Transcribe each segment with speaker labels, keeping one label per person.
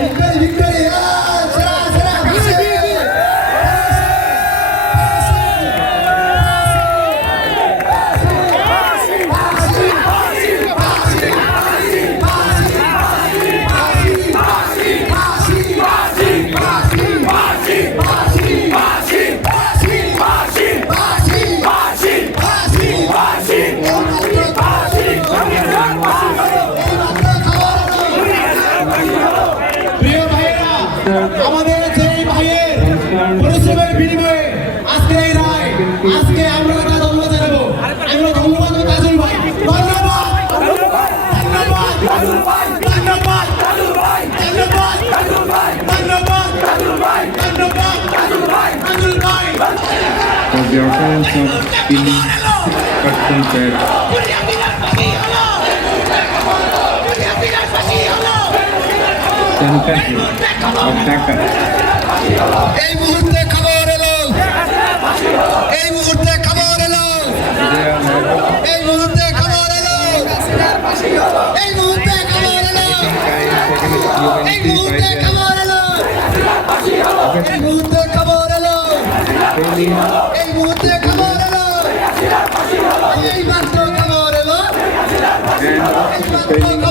Speaker 1: Amen. আমাদের সেই ভাইয়ের
Speaker 2: পরিশ্রমের
Speaker 1: বিনিময়ে আজকে এই রায়,
Speaker 2: আজকে
Speaker 1: আমরা তার ধন্যবাদ জানাব। আমরা ধন্যবাদ তাজুল ভাই। ধন্যবাদ। ধন্যবাদ। ধন্যবাদ। ধন্যবাদ। ধন্যবাদ। ধন্যবাদ। ধন্যবাদ। তাজুল ভাই
Speaker 2: for the offense of stealing person এই
Speaker 1: মুহূর্তে খবর এলো। এই মুহূর্তে খবর এলো। এই মুহূর্তে খবর এলো। এই মুহূর্তে খবর এলো।
Speaker 2: এই মুহূর্তে খবর
Speaker 1: এলো।
Speaker 2: এই
Speaker 1: মুহূর্তে খবর এলো। এই মুহূর্তে
Speaker 2: খবর
Speaker 1: এলো।
Speaker 2: এই মাত্র
Speaker 1: খবর এলো।
Speaker 2: এই মাত্র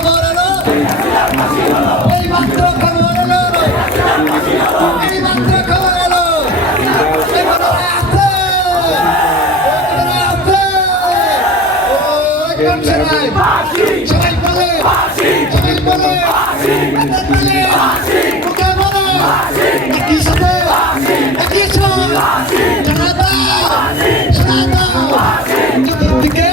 Speaker 2: সবাই
Speaker 1: সবাই বলে।
Speaker 2: সবাই বলে
Speaker 1: ওকে বলে। একই সাথে একই সঙ্গে সারা দাও সারা দাও
Speaker 2: দিকে